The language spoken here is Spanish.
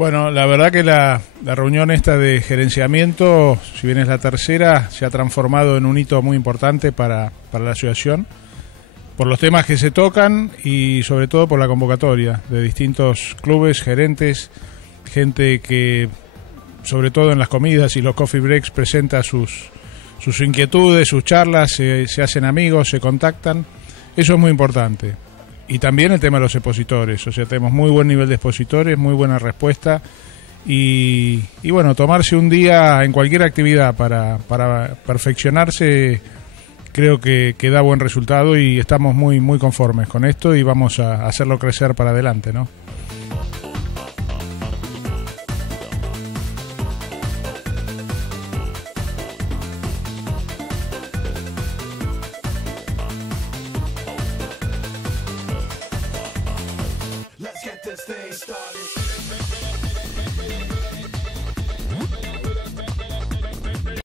Bueno, la verdad que la reunión esta de gerenciamiento, si bien es la tercera, se ha transformado en un hito muy importante para la asociación, por los temas que se tocan y sobre todo por la convocatoria de distintos clubes, gerentes, gente que sobre todo en las comidas y los coffee breaks presenta sus inquietudes, sus charlas, se hacen amigos, se contactan. Eso es muy importante. Y también el tema de los expositores, o sea, tenemos muy buen nivel de expositores, muy buena respuesta y bueno, tomarse un día en cualquier actividad para perfeccionarse, creo que da buen resultado y estamos muy conformes con esto y vamos a hacerlo crecer para adelante, ¿no? Let's get this thing started.